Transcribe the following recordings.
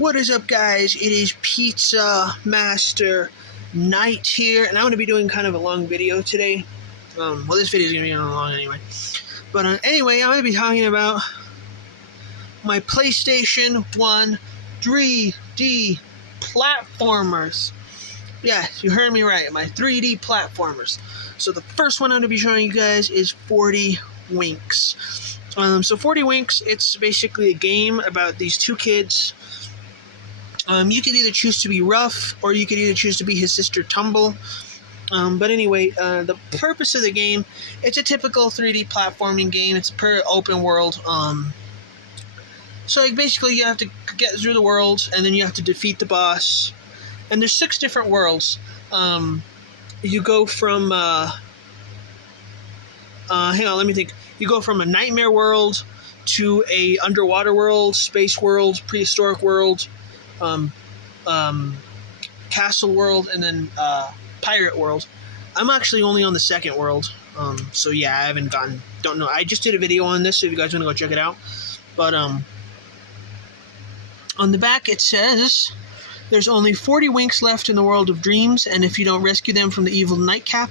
What is up, guys? It is Pizza Master Night here, and I'm going to be doing kind of a long video today. Well, this video is going to be long anyway. But anyway, I'm going to be talking about my PlayStation 1 3D platformers. Yes, you heard me right, my 3D platformers. So the first one I'm going to be showing you guys is 40 Winks. So 40 Winks, it's basically a game about these two kids. You could either choose to be Rough, or you could either choose to be his sister Tumble. But anyway, the purpose of the game, it's a typical 3D platforming game. It's per open world. So like, basically you have to get through the world, and then you have to defeat the boss. And there's 6 different worlds. You go from... hang on, let me think. You go from a nightmare world to a underwater world, space world, prehistoric world, castle world, and then pirate world. I'm actually only on the second world, so yeah, I haven't don't know. I just did a video on this, so if you guys want to go check it out. But on the back it says, there's only 40 Winks left in the world of dreams, and if you don't rescue them from the evil nightcap,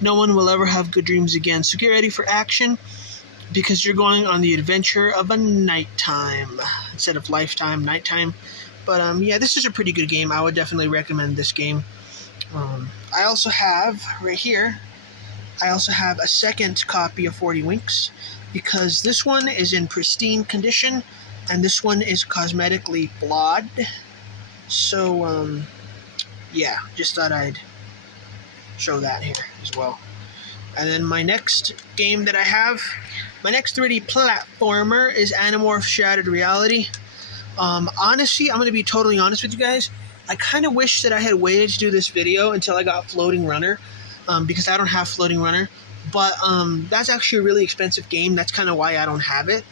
no one will ever have good dreams again. So get ready for action, because you're going on the adventure of a nighttime instead of lifetime, nighttime. But yeah, this is a pretty good game. I would definitely recommend this game. I also have, right here, I also have a second copy of 40 Winks, because this one is in pristine condition, and this one is cosmetically flawed. So, yeah, just thought I'd show that here as well. And then my next game that I have, my next 3D platformer is Animorphs Shattered Reality. Honestly, I'm going to be totally honest with you guys. I kind of wish that I had waited to do this video until I got Floating Runner, because I don't have Floating Runner. But that's actually a really expensive game. That's kind of why I don't have it.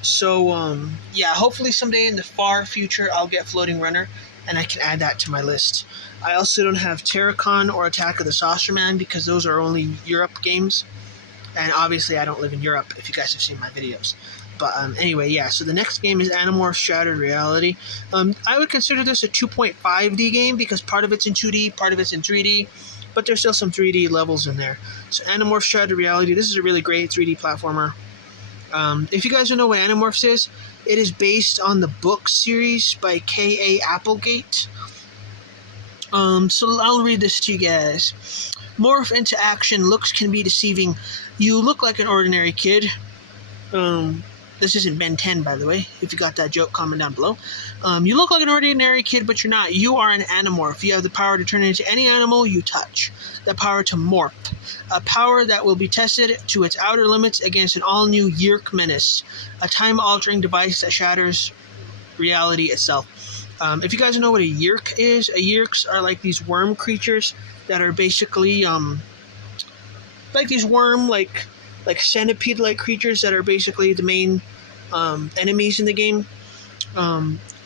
So, yeah, hopefully someday in the far future I'll get Floating Runner, and I can add that to my list. I also don't have Terracon or Attack of the Saucer Man, because those are only Europe games. And obviously I don't live in Europe, if you guys have seen my videos. But anyway, yeah, so the next game is Animorphs Shattered Reality. I would consider this a 2.5D game, because part of it's in 2D, part of it's in 3D, but there's still some 3D levels in there. So Animorphs Shattered Reality, this is a really great 3D platformer. If you guys don't know what Animorphs is, it is based on the book series by K.A. Applegate. So I'll read this to you guys. Morph into action, looks can be deceiving. You look like an ordinary kid. This isn't Ben 10, by the way. If you got that joke, comment down below. You look like an ordinary kid, but you're not. You are an Animorph. You have the power to turn into any animal you touch. The power to morph. A power that will be tested to its outer limits against an all-new Yeerk menace. A time-altering device that shatters reality itself. If you guys know what a Yeerk is, Yeerks are like these worm creatures that are basically, like these worm, like centipede-like creatures that are basically the main enemies in the game.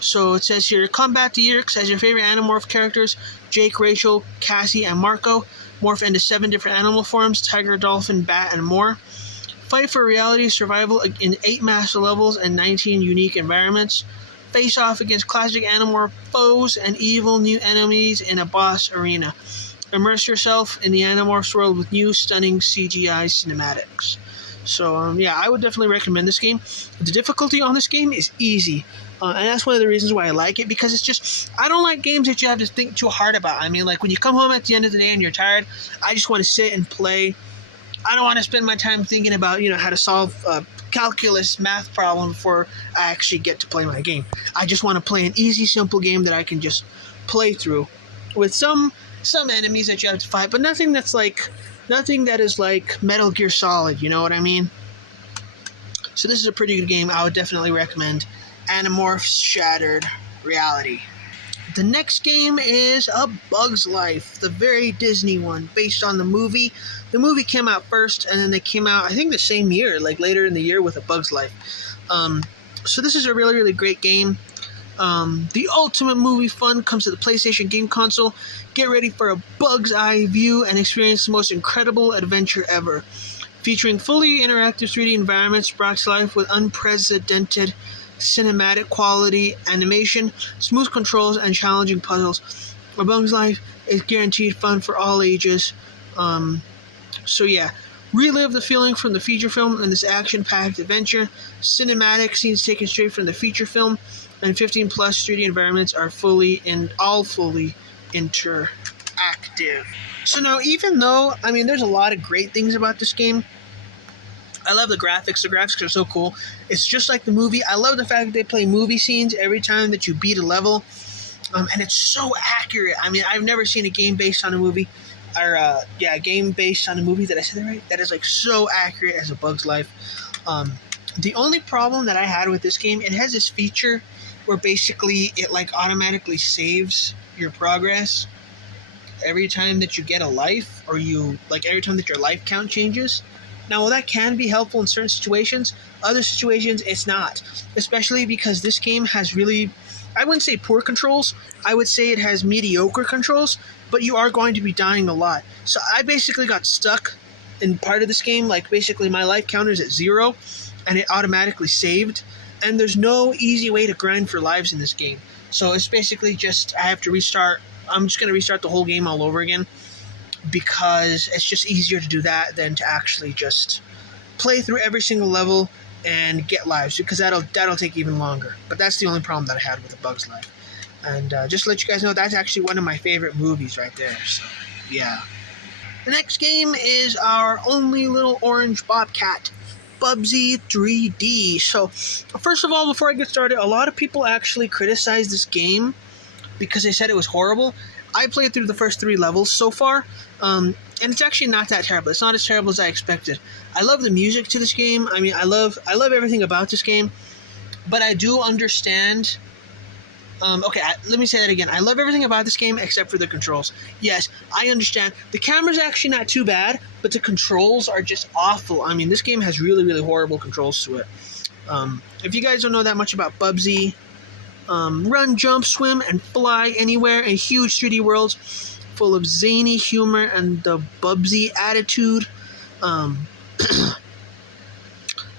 So it says here, combat the Yeerks as your favorite Animorph characters: Jake, Rachel, Cassie, and Marco. Morph into 7 different animal forms: tiger, dolphin, bat, and more. Fight for reality survival in 8 master levels and 19 unique environments. Face off against classic Animorph foes and evil new enemies in a boss arena. Immerse yourself in the Animorphs world with new stunning CGI cinematics. So, yeah, I would definitely recommend this game. The difficulty on this game is easy. And that's one of the reasons why I like it, because it's just, I don't like games that you have to think too hard about. I mean, like, when you come home at the end of the day and you're tired, I just want to sit and play. I don't want to spend my time thinking about, how to solve a calculus math problem before I actually get to play my game. I just want to play an easy, simple game that I can just play through with some enemies that you have to fight, but nothing that is like Metal Gear Solid, you know what I mean? So this is a pretty good game. I would definitely recommend Animorphs Shattered Reality. The next game is A Bug's Life, the very Disney one, based on the movie. The movie came out first, and then they came out, I think, the same year, like later in the year, with A Bug's Life. So this is a really, really great game. The ultimate movie fun comes to the PlayStation game console. Get ready for a bug's eye view and experience the most incredible adventure ever. Featuring fully interactive 3D environments brought to life with unprecedented cinematic quality animation, smooth controls, and challenging puzzles. A Bug's Life is guaranteed fun for all ages. So yeah, relive the feeling from the feature film in this action-packed adventure. Cinematic scenes taken straight from the feature film, and 15 plus 3D environments are fully interactive. So now, even though, I mean, there's a lot of great things about this game. I love the graphics. The graphics are so cool. It's just like the movie. I love the fact that they play movie scenes every time that you beat a level. And it's so accurate. I mean, I've never seen a game based on a movie. Game based on a movie. Did I say that right? That is like so accurate as A Bug's Life. The only problem that I had with this game, it has this feature where basically it like automatically saves your progress every time that you get a life, or every time that your life count changes. Now, while that can be helpful in certain situations, other situations it's not. Especially because this game has really, I wouldn't say poor controls, I would say it has mediocre controls, but you are going to be dying a lot. So I basically got stuck in part of this game, like basically my life counter's at 0, and it automatically saved, and there's no easy way to grind for lives in this game. So it's basically just, I have to restart. I'm just going to restart the whole game all over again, because it's just easier to do that than to actually just play through every single level and get lives, because that'll take even longer. But that's the only problem that I had with A Bug's Life. And just to let you guys know, that's actually one of my favorite movies right there. So, yeah. The next game is our only little orange Bobcat, Bubsy 3D. So, first of all, before I get started, a lot of people actually criticized this game because they said it was horrible. I played through the first 3 levels so far, and it's actually not that terrible. It's not as terrible as I expected. I love the music to this game. I mean, I love everything about this game, but I do understand. Let me say that again. I love everything about this game except for the controls. Yes, I understand. The camera's actually not too bad, but the controls are just awful. I mean, this game has really, really horrible controls to it. If you guys don't know that much about Bubsy, run, jump, swim, and fly anywhere in huge 3D worlds full of zany humor and the Bubsy attitude.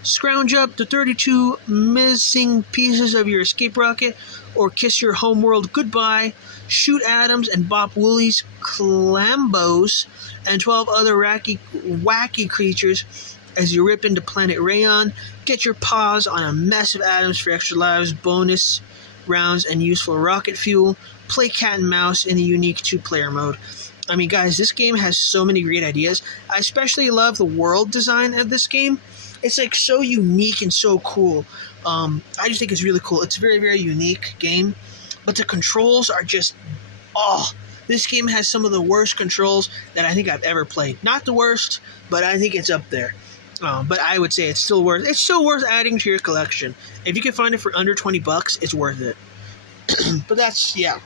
Scrounge up the 32 missing pieces of your escape rocket, or kiss your homeworld goodbye. Shoot atoms and bop woolies, clambos, and 12 other wacky creatures as you rip into planet Rayon. Get your paws on a mess of atoms for extra lives, bonus rounds, and useful rocket fuel. Play cat and mouse in a unique 2-player mode. I mean, guys, this game has so many great ideas. I especially love the world design of this game. It's like so unique and so cool. I just think it's really cool. It's a very, very unique game, but the controls are just, this game has some of the worst controls that I think I've ever played. Not the worst, but I think it's up there. But I would say it's still worth adding to your collection. If you can find it for under $20, it's worth it. But yeah.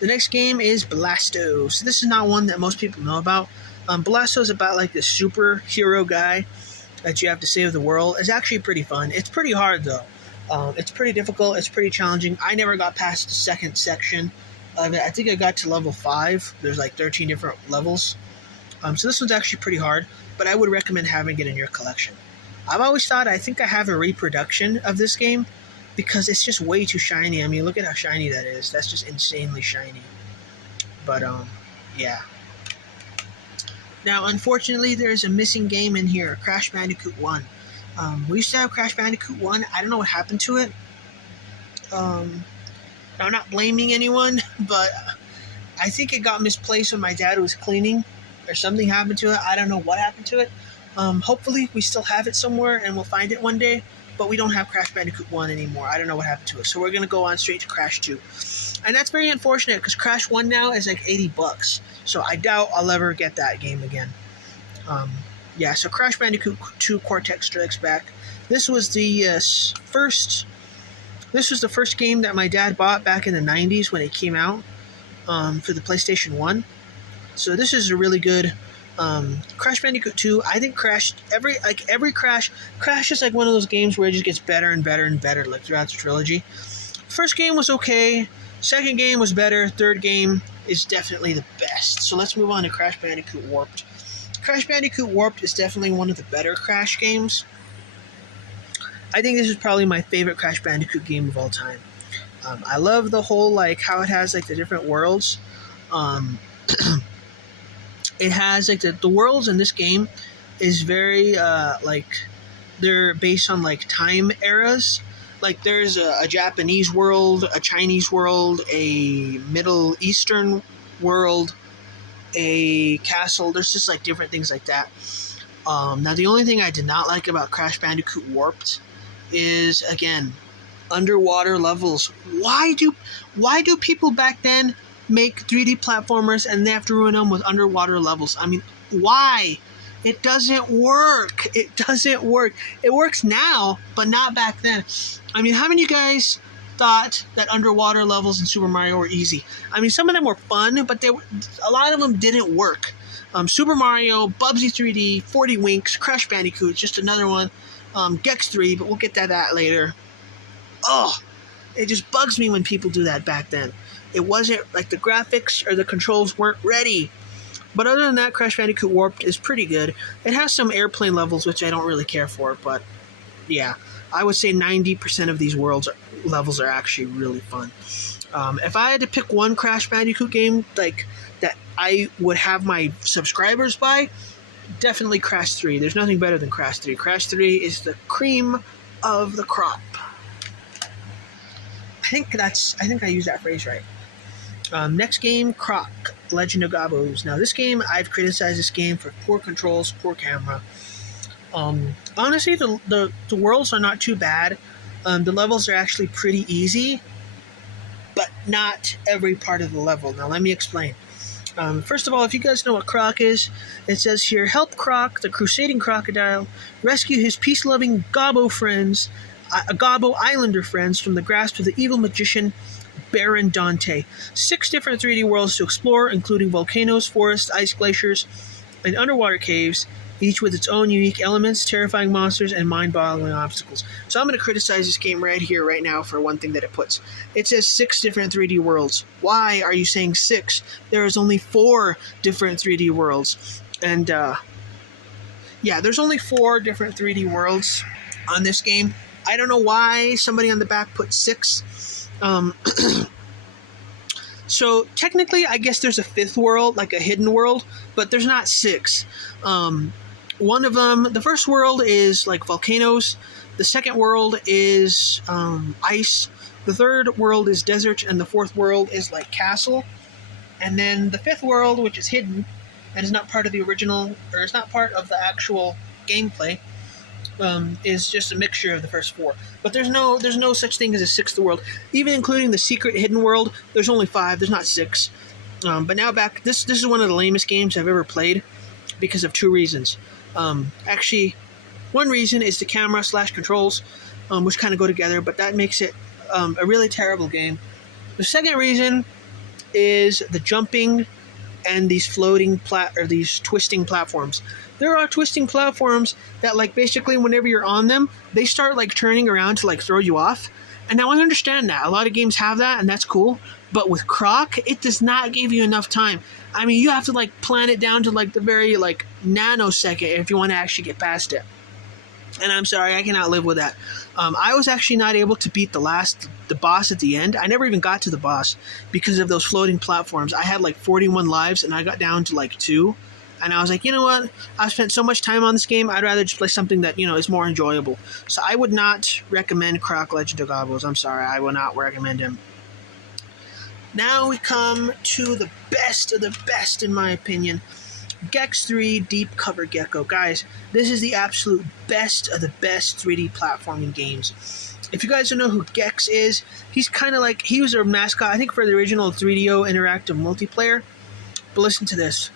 The next game is Blasto. So this is not one that most people know about. Blasto is about like this superhero guy that you have to save the world. It's actually pretty fun. It's pretty hard though. It's pretty difficult. It's pretty challenging. I never got past the second section of it. I think I got to level 5. There's like 13 different levels. So this one's actually pretty hard, but I would recommend having it in your collection. I've always thought, I think I have a reproduction of this game because it's just way too shiny. I mean, look at how shiny that is. That's just insanely shiny. But, yeah. Now, unfortunately, there's a missing game in here, Crash Bandicoot 1. We used to have Crash Bandicoot 1. I don't know what happened to it. I'm not blaming anyone, but I think it got misplaced when my dad was cleaning, or something happened to it. I don't know what happened to it. Hopefully, we still have it somewhere, and we'll find it one day, but we don't have Crash Bandicoot 1 anymore. I don't know what happened to it. So we're going to go on straight to Crash 2. And that's very unfortunate, because Crash 1 now is like $80. So I doubt I'll ever get that game again. Yeah, so Crash Bandicoot 2 Cortex Strikes Back. This was the first game that my dad bought back in the 90s when it came out for the PlayStation 1. So this is a really good Crash Bandicoot 2. I think Crash is like one of those games where it just gets better and better and better like throughout the trilogy. First game was okay. Second game was better. Third game is definitely the best. So let's move on to Crash Bandicoot Warped. Crash Bandicoot Warped is definitely one of the better Crash games. I think this is probably my favorite Crash Bandicoot game of all time. I love the whole, like, how it has, like, the different worlds. Um, it has, like, the worlds in this game is very, like, they're based on, like, time eras. Like, there's a Japanese world, a Chinese world, a Middle Eastern world, a castle. There's just, like, different things like that. Now, the only thing I did not like about Crash Bandicoot Warped is, again, underwater levels. Why do people back then make 3D platformers and they have to ruin them with underwater levels? I mean, why? It doesn't work. It doesn't work. It works now, but not back then. I mean, how many of you guys thought that underwater levels in Super Mario were easy? I mean, some of them were fun, but a lot of them didn't work. Super Mario, Bubsy 3D, 40 Winks, Crash Bandicoot, just another one. Gex 3, but we'll get to that later. Oh, it just bugs me when people do that back then. It wasn't, like, the graphics or the controls weren't ready. But other than that, Crash Bandicoot Warped is pretty good. It has some airplane levels, which I don't really care for, but yeah. I would say 90% of these levels are actually really fun. If I had to pick one Crash Bandicoot game, like, that I would have my subscribers buy, definitely Crash 3. There's nothing better than Crash 3. Crash 3 is the cream of the crop. I think I used that phrase right. Next game, Croc, Legend of Gobos. Now, this game, I've criticized this game for poor controls, poor camera. Honestly, the worlds are not too bad. The levels are actually pretty easy, but not every part of the level. Now, let me explain. First of all, if you guys know what Croc is, it says here, help Croc, the crusading crocodile, rescue his peace-loving Gobbo Islander friends from the grasp of the evil magician Baron Dante. 6 different 3D worlds to explore, including volcanoes, forests, ice glaciers, and underwater caves, each with its own unique elements, terrifying monsters, and mind-boggling obstacles. So I'm going to criticize this game right here, right now, for one thing that it puts. It says 6 different 3D worlds. Why are you saying 6? There is only 4 different 3D worlds. And, yeah, there's only 4 different 3D worlds on this game. I don't know why somebody on the back put 6. So technically, I guess there's a 5th world, like a hidden world, but there's not 6. One of them, the first world is like volcanoes. The second world is ice. The third world is desert, and the fourth world is like castle. And then the 5th world, which is hidden and is not part of the original, or is not part of the actual gameplay, is just a mixture of the first 4. But there's no such thing as a 6th world. Even including the secret hidden world, there's only 5. There's not 6. But now back, this is one of the lamest games I've ever played because of 2 reasons. Actually, one reason is the camera / controls, which kind of go together, but that makes it a really terrible game. The second reason is the jumping and these these twisting platforms. There are twisting platforms that, like, basically whenever you're on them, they start, like, turning around to, like, throw you off. And now I understand that. A lot of games have that, and that's cool. But with Croc, it does not give you enough time. I mean, you have to, like, plan it down to, like, the very, like, nanosecond if you want to actually get past it. And I'm sorry, I cannot live with that. I was actually not able to beat the boss at the end. I never even got to the boss because of those floating platforms. I had, like, 41 lives, and I got down to, like, 2. And I was like, you know what? I've spent so much time on this game, I'd rather just play something that, is more enjoyable. So I would not recommend Croc Legend of Gobos. I'm sorry, I will not recommend him. Now we come to the best of the best, in my opinion. Gex 3 Deep Cover Gekko. Guys, this is the absolute best of the best 3D platforming games. If you guys don't know who Gex is, he's kind of like, he was a mascot, I think, for the original 3DO interactive multiplayer. But listen to this.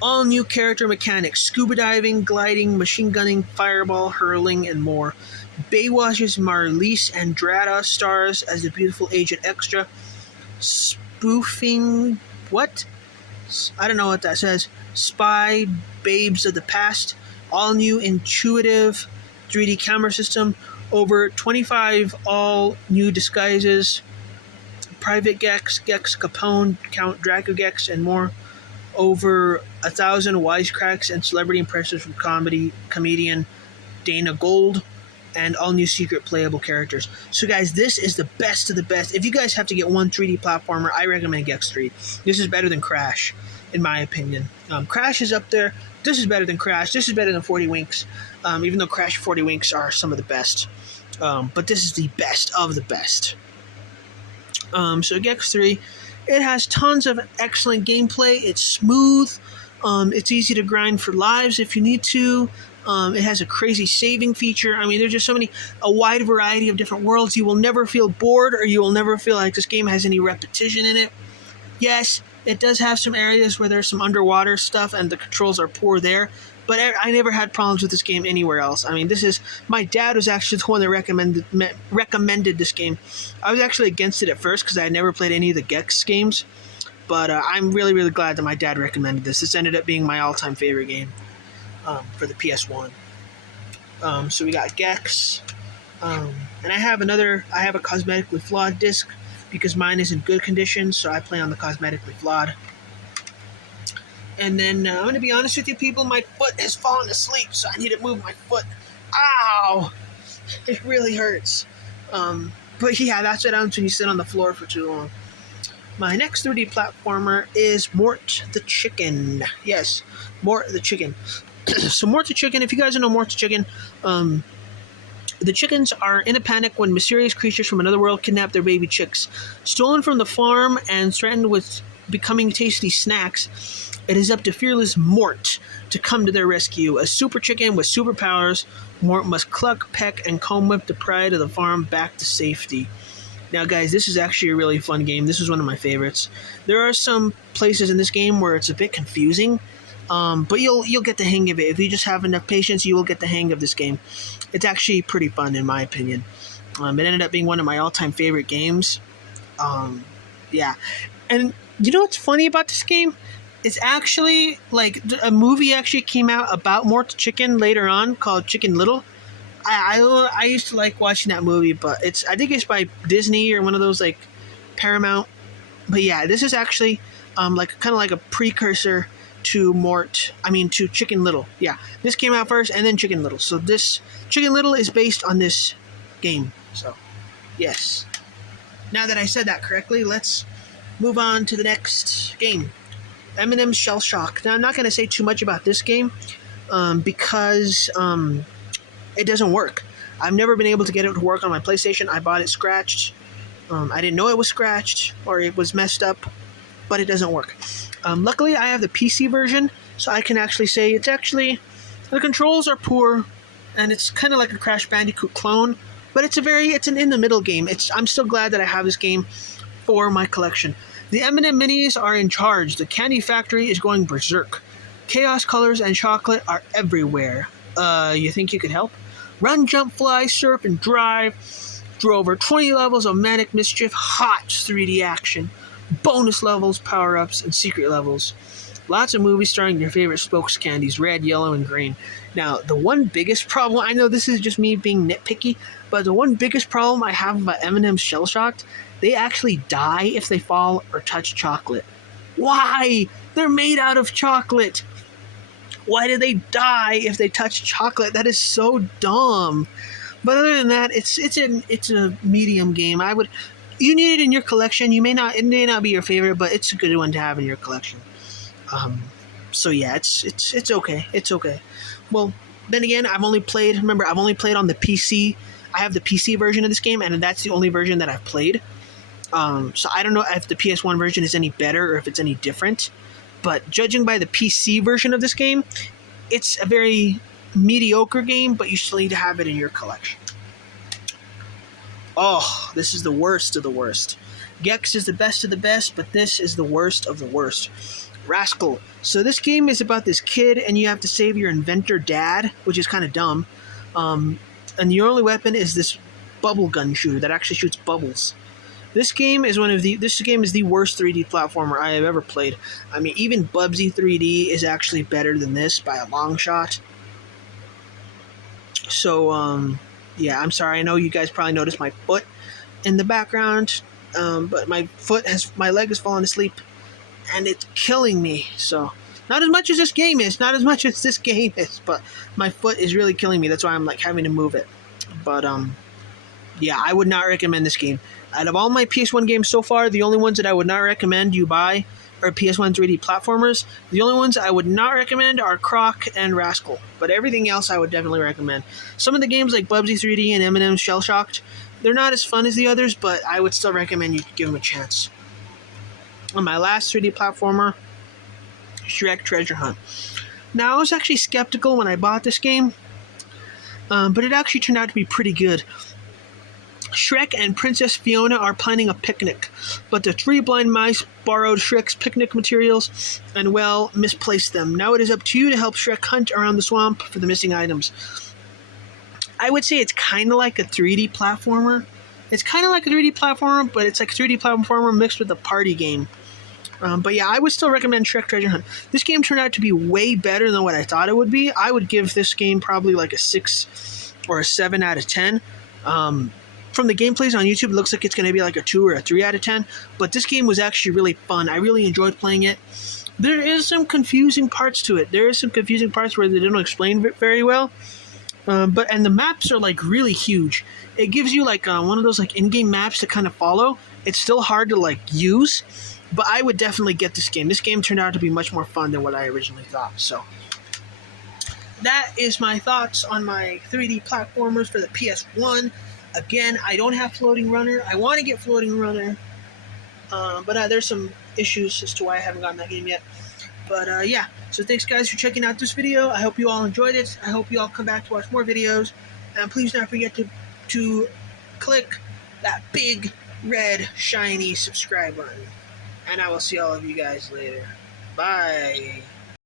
All new character mechanics, scuba diving, gliding, machine gunning, fireball, hurling, and more. Baywatch's Marlise Andrada stars as the beautiful Agent Extra. Spoofing, what? I don't know what that says. Spy Babes of the Past. All new intuitive 3D camera system. Over 25 all new disguises. Private Gex, Gex Capone, Count Draco Gex, and more. Over 1,000 wisecracks and celebrity impressions from comedian Dana Gold. and all new secret playable characters. So guys, this is the best of the best. If you guys have to get one 3D platformer, I recommend Gex 3. This is better than Crash, in my opinion. Crash is up there. This is better than Crash. This is better than 40 Winks, even though Crash and 40 Winks are some of the best. But this is the best of the best. So Gex 3, it has tons of excellent gameplay. It's smooth. It's easy to grind for lives if you need to. It has a crazy saving feature. I mean, there's just a wide variety of different worlds. You will never feel bored, or you will never feel like this game has any repetition in it. Yes, it does have some areas where there's some underwater stuff and the controls are poor there, but I never had problems with this game anywhere else. I mean, my dad was actually the one that recommended this game. I was actually against it at first because I had never played any of the Gex games, but I'm really, really glad that my dad recommended this. This ended up being my all-time favorite game for the PS1. So we got Gex, and I have a cosmetically flawed disc because mine is in good condition, so I play on the cosmetically flawed. And then I'm going to be honest with you people, my foot has fallen asleep, so I need to move my foot. Ow! It really hurts. But yeah, that's what happens when you sit on the floor for too long. My next 3D platformer is Mort the Chicken. Yes, Mort the Chicken. So Mort the Chicken, if you guys don't know Mort the Chicken, the chickens are in a panic when mysterious creatures from another world kidnap their baby chicks. Stolen from the farm and threatened with becoming tasty snacks, it is up to fearless Mort to come to their rescue. A super chicken with superpowers, Mort must cluck, peck, and comb whip the pride of the farm back to safety. Now guys, this is actually a really fun game. This is one of my favorites. There are some places in this game where it's a bit confusing, but you'll get the hang of it. If you just have enough patience, you will get the hang of this game. It's actually pretty fun, in my opinion. It ended up being one of my all-time favorite games. Yeah. And you know what's funny about this game? It's actually, like, a movie actually came out about Mort the Chicken later on called Chicken Little. I used to like watching that movie, but I think it's by Disney or one of those, like, Paramount. But yeah, this is actually kind of like a precursor to to Chicken Little. Yeah, this came out first and then Chicken Little. So this Chicken Little is based on this game. So, yes. Now that I said that correctly, let's move on to the next game. Eminems Shell Shock. Now, I'm not going to say too much about this game because it doesn't work. I've never been able to get it to work on my PlayStation. I bought it scratched. I didn't know it was scratched or it was messed up, but it doesn't work. Luckily, I have the PC version, so I can actually say the controls are poor, and it's kind of like a Crash Bandicoot clone, but it's an in-the-middle game. I'm still glad that I have this game for my collection. The Eminem minis are in charge. The candy factory is going berserk. Chaos colors and chocolate are everywhere. You think you could help? Run, jump, fly, surf, and drive. Through over 20 levels of manic mischief, hot 3D action. Bonus levels, power-ups, and secret levels. Lots of movies starring your favorite spokes candies, red, yellow, and green. Now, the one biggest problem, I know this is just me being nitpicky, but the one biggest problem I have about Eminem's Shell Shocked, they actually die if they fall or touch chocolate. Why? They're made out of chocolate. Why do they die if they touch chocolate? That is so dumb. But other than that, it's a medium game. You need it in your collection. It may not be your favorite, but it's a good one to have in your collection. So yeah, it's okay. It's okay. Well, then again, I've only played on the PC. I have the PC version of this game, and that's the only version that I've played. So I don't know if the PS1 version is any better or if it's any different. But judging by the PC version of this game, it's a very mediocre game, but you still need to have it in your collection. Oh, this is the worst of the worst. Gex is the best of the best, but this is the worst of the worst. Rascal. So this game is about this kid, and you have to save your inventor dad, which is kind of dumb. And your only weapon is this bubble gun shooter that actually shoots bubbles. This game is the worst 3D platformer I have ever played. I mean, even Bubsy 3D is actually better than this by a long shot. So, yeah, I'm sorry. I know you guys probably noticed my foot in the background, but my leg has fallen asleep, and it's killing me. So, not as much as this game is, but my foot is really killing me. That's why I'm having to move it. But yeah, I would not recommend this game. Out of all my PS1 games so far, the only ones that I would not recommend you buy are PS1 3D platformers. The only ones I would not recommend are Croc and Rascal. But everything else I would definitely recommend. Some of the games like Bubsy 3D and Eminems Shell Shocked, they're not as fun as the others, but I would still recommend you give them a chance. And my last 3D platformer, Shrek Treasure Hunt. Now, I was actually skeptical when I bought this game, but it actually turned out to be pretty good. Shrek and Princess Fiona are planning a picnic, but the three blind mice borrowed Shrek's picnic materials and, well, misplaced them. Now it is up to you to help Shrek hunt around the swamp for the missing items. I would say it's kind of like a 3D platformer. It's kind of like a 3D platformer, but it's like a 3D platformer mixed with a party game. But yeah, I would still recommend Shrek Treasure Hunt. This game turned out to be way better than what I thought it would be. I would give this game probably like a 6 or a 7 out of 10. From the gameplays on YouTube, it looks like it's going to be like a 2 or a 3 out of 10. But this game was actually really fun. I really enjoyed playing it. There is some confusing parts to it. There is some confusing parts where they don't explain it very well. And the maps are like really huge. It gives you like one of those like in-game maps to kind of follow. It's still hard to like use, but I would definitely get this game. This game turned out to be much more fun than what I originally thought. So that is my thoughts on my 3D platformers for the PS1. Again, I don't have Floating Runner. I want to get Floating Runner, but there's some issues as to why I haven't gotten that game yet. But yeah, so thanks guys for checking out this video. I hope you all enjoyed it. I hope you all come back to watch more videos. And please don't forget to click that big red shiny subscribe button. And I will see all of you guys later. Bye.